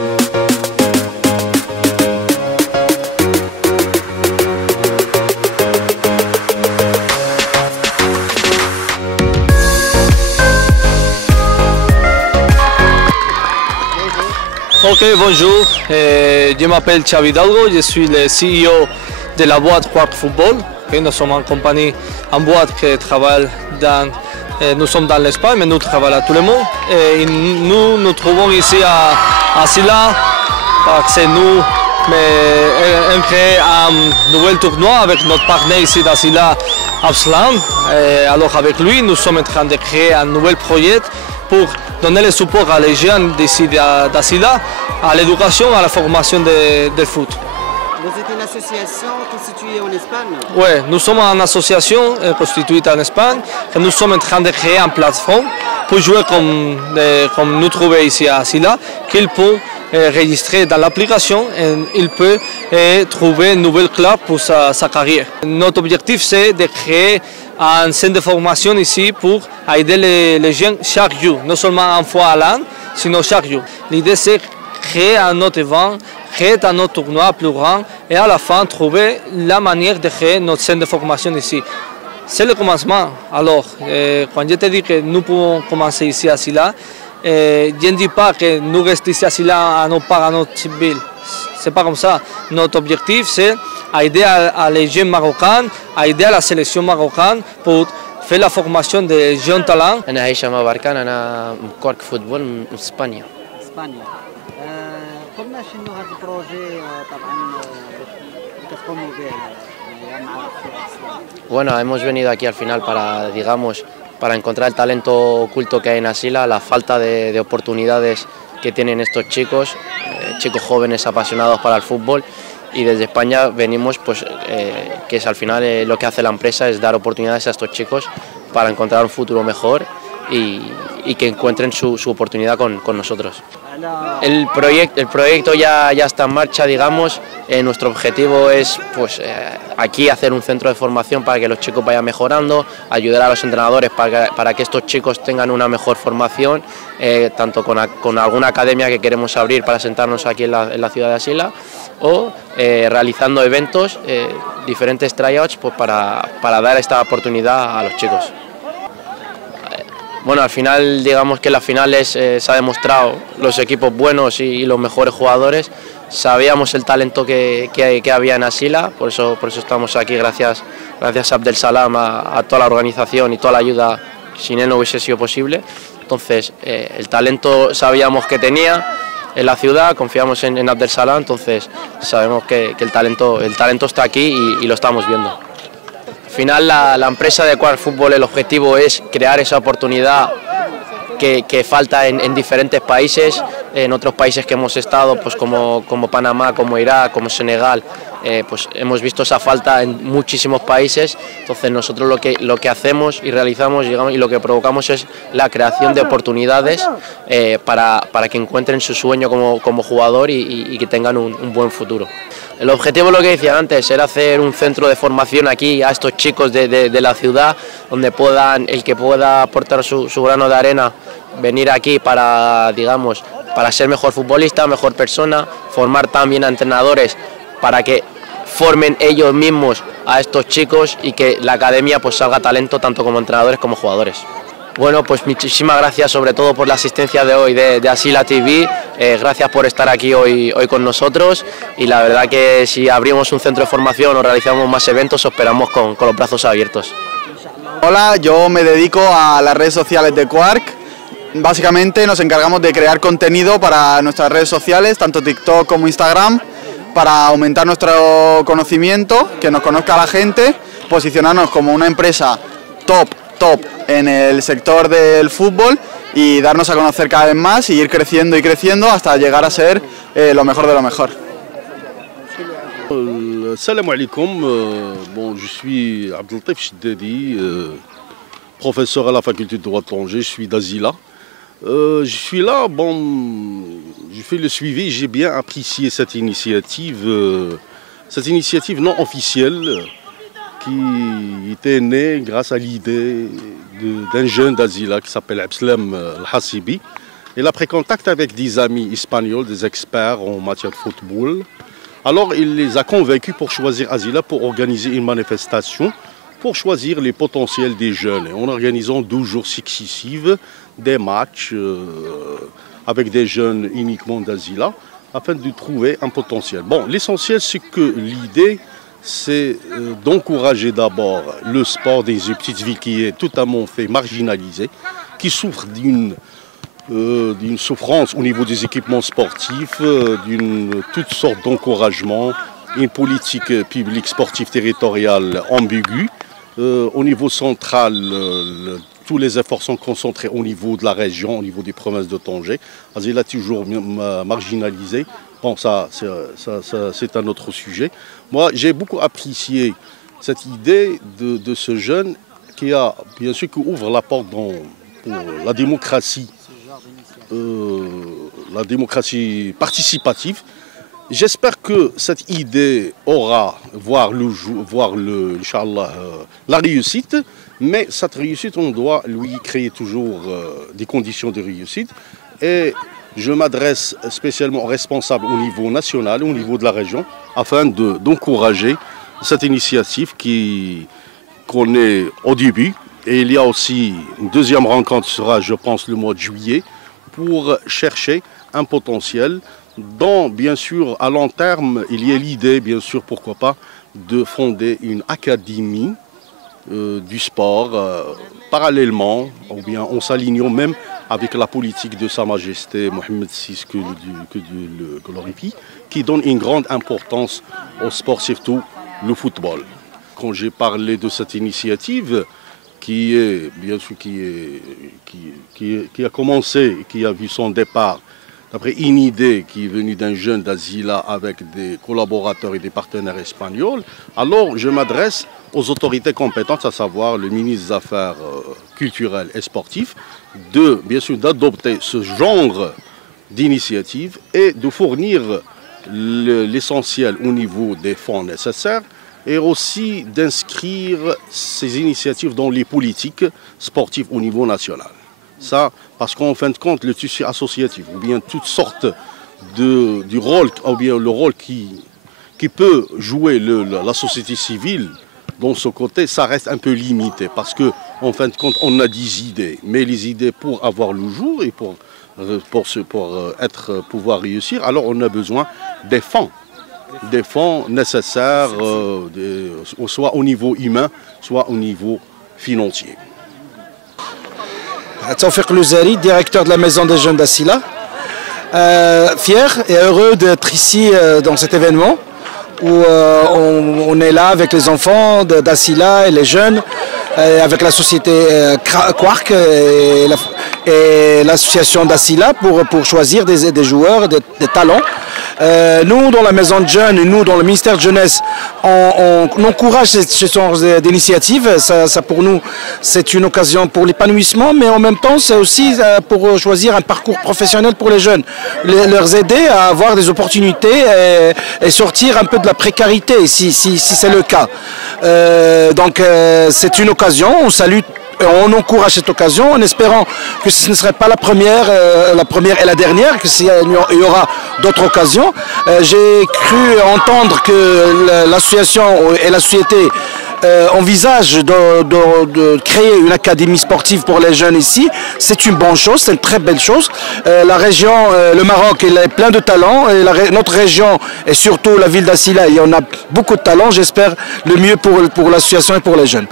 Ok, bonjour, je m'appelle Xavi Hidalgo, je suis le CEO de la boîte Quark Football. Nous sommes en compagnie, en boîte qui travaille nous sommes dans l'Espagne, mais nous travaillons à tout le monde. Et nous nous trouvons ici à Silla, parce que nous avons créé un nouvel tournoi avec notre partenaire ici d'Asila, Abslam. Alors avec lui, nous sommes en train de créer un nouvel projet pour donner le support à les jeunes d'ici d'Asila, à l'éducation, à la formation de foot. Vous êtes une association constituée en Espagne? Oui, nous sommes une association constituée en Espagne et nous sommes en train de créer une plateforme pour jouer comme nous trouvons ici à Asila, qu'il peut enregistrer dans l'application et il peut trouver un nouvel club pour sa carrière. Notre objectif, c'est de créer un centre de formation ici pour aider les jeunes chaque jour, non seulement une fois à l'an, sinon chaque jour. L'idée, c'est créer un autre événement, créer un autre tournoi plus grand et à la fin trouver la manière de créer notre centre de formation ici. C'est le commencement. Alors, quand je te dis que nous pouvons commencer ici à Silla, je ne dis pas que nous restons ici à Silla à nos parents, à notre ville. C'est pas comme ça. Notre objectif, c'est aider à les jeunes marocains, aider à la sélection marocaine pour faire la formation des jeunes talents. أنا هيثم أبو بركان أنا كورك فوتبول من إسبانيا. اسبانيا. قلنا شنو هذا البروجي طبعا تقوموا به مع Bueno, hemos venido aquí al final para, digamos, para encontrar el talento oculto que hay en Asila, la falta de oportunidades que tienen estos chicos, chicos jóvenes apasionados para el fútbol, y desde España venimos, pues, que es al final lo que hace la empresa es dar oportunidades a estos chicos para encontrar un futuro mejor y que encuentren su oportunidad con nosotros. El proyecto ya está en marcha, digamos. Nuestro objetivo es, pues, aquí hacer un centro de formación para que los chicos vayan mejorando, ayudar a los entrenadores para que estos chicos tengan una mejor formación, tanto con alguna academia que queremos abrir para sentarnos aquí en la ciudad de Asila, o realizando eventos, diferentes tryouts, pues, para dar esta oportunidad a los chicos. Bueno, al final, digamos que en las finales se ha demostrado los equipos buenos y los mejores jugadores. Sabíamos el talento que había en Asila, por eso estamos aquí, gracias a Abdel Salam, a toda la organización y toda la ayuda. Sin él no hubiese sido posible. Entonces, el talento sabíamos que tenía en la ciudad, confiamos en Abdel Salam, entonces sabemos que el talento está aquí y lo estamos viendo. Al final, la empresa de Quark Football, el objetivo es crear esa oportunidad que falta en diferentes países, en otros países que hemos estado, pues como Panamá, como Irak, como Senegal, pues hemos visto esa falta en muchísimos países. Entonces nosotros lo que hacemos y realizamos, digamos, y lo que provocamos es la creación de oportunidades para que encuentren su sueño como jugador y que tengan un buen futuro. El objetivo, lo que decía antes, era hacer un centro de formación aquí a estos chicos de la ciudad, donde el que pueda aportar su grano de arena, venir aquí para, digamos, para ser mejor futbolista, mejor persona, formar también a entrenadores para que formen ellos mismos a estos chicos y que la academia, pues, salga talento tanto como entrenadores como jugadores. Bueno, pues muchísimas gracias sobre todo por la asistencia de hoy de Asila TV, gracias por estar aquí hoy con nosotros, y la verdad que si abrimos un centro de formación o realizamos más eventos, os esperamos con los brazos abiertos. Hola, yo me dedico a las redes sociales de Quark. Básicamente nos encargamos de crear contenido para nuestras redes sociales, tanto TikTok como Instagram, para aumentar nuestro conocimiento, que nos conozca la gente, posicionarnos como una empresa top en el sector del fútbol y darnos a conocer cada vez más y ir creciendo y creciendo hasta llegar a ser lo mejor de lo mejor. Salam alaikum, bon, je suis Abdeltif Chiddadi, professeur à la faculté de droit de Tanger, je suis d'Asila. Je suis là, bon, je fais le suivi, j'ai bien apprécié cette initiative non officielle qui était née grâce à l'idée d'un jeune d'Asila qui s'appelle Abslam Al-Hassibi, Il a pris contact avec des amis espagnols, des experts en matière de football. Alors il les a convaincus pour choisir Asila pour organiser une manifestation, pour choisir les potentiels des jeunes. En organisant 12 jours successifs, des matchs avec des jeunes uniquement d'Asila, afin de trouver un potentiel. Bon, l'essentiel c'est que l'idée, c'est d'encourager d'abord le sport des petites villes qui est totalement fait marginalisé, qui souffre d'une souffrance au niveau des équipements sportifs, d'une toutes sortes d'encouragements, une politique publique sportive territoriale ambiguë. Au niveau central, tous les efforts sont concentrés au niveau de la région, au niveau des provinces de Tanger. Asila est toujours marginalisé. Bon, ça c'est un autre sujet. Moi, j'ai beaucoup apprécié cette idée de ce jeune qui a, bien sûr, qui ouvre la porte pour la démocratie participative. J'espère que cette idée aura Inch'Allah, la réussite, mais cette réussite, on doit lui créer toujours des conditions de réussite. Et je m'adresse spécialement aux responsables au niveau national, au niveau de la région, afin d'encourager cette initiative qu'on est au début. Et il y a aussi une deuxième rencontre qui sera, je pense, le mois de juillet, pour chercher un potentiel dont, bien sûr, à long terme, il y a l'idée, bien sûr, pourquoi pas, de fonder une académie du sport parallèlement, ou bien en s'alignant même avec la politique de Sa Majesté Mohamed VI, que Dieu le glorifie, qui donne une grande importance au sport, surtout le football. Quand j'ai parlé de cette initiative, qui a commencé, qui a vu son départ d'après une idée qui est venue d'un jeune d'Asila avec des collaborateurs et des partenaires espagnols, alors je m'adresse aux autorités compétentes, à savoir le ministre des Affaires culturelles et sportives, bien sûr d'adopter ce genre d'initiative et de fournir l'essentiel au niveau des fonds nécessaires, et aussi d'inscrire ces initiatives dans les politiques sportives au niveau national. Ça, parce qu'en fin de compte, le tissu associatif, ou bien toutes sortes du rôle, ou bien le rôle qui peut jouer la société civile dans ce côté, ça reste un peu limité, parce qu'en fin de compte, on a des idées, mais les idées pour avoir le jour et pour pouvoir réussir, alors on a besoin des fonds nécessaires, soit au niveau humain, soit au niveau financier. Taoufik Louzari, directeur de la Maison des Jeunes d'Asila. Fier et heureux d'être ici dans cet événement où on est là avec les enfants d'Asila et les jeunes, avec la société Quark et l'association d'Asila pour choisir des joueurs, des talents. Nous, dans la Maison de Jeunes, et nous, dans le ministère de Jeunesse, on encourage ce genre d'initiative. Ça, pour nous, c'est une occasion pour l'épanouissement, mais en même temps, c'est aussi pour choisir un parcours professionnel pour les jeunes. Leur aider à avoir des opportunités et sortir un peu de la précarité, si c'est le cas. Donc, c'est une occasion. On salue. On encourage cette occasion en espérant que ce ne serait pas la première et la dernière, qu'il y aura d'autres occasions. J'ai cru entendre que l'association et la société envisagent de créer une académie sportive pour les jeunes ici. C'est une bonne chose, c'est une très belle chose. La région, le Maroc, il est plein de talents. Et notre région et surtout la ville d'Asila, il y en a beaucoup de talents. J'espère le mieux pour l'association et pour les jeunes.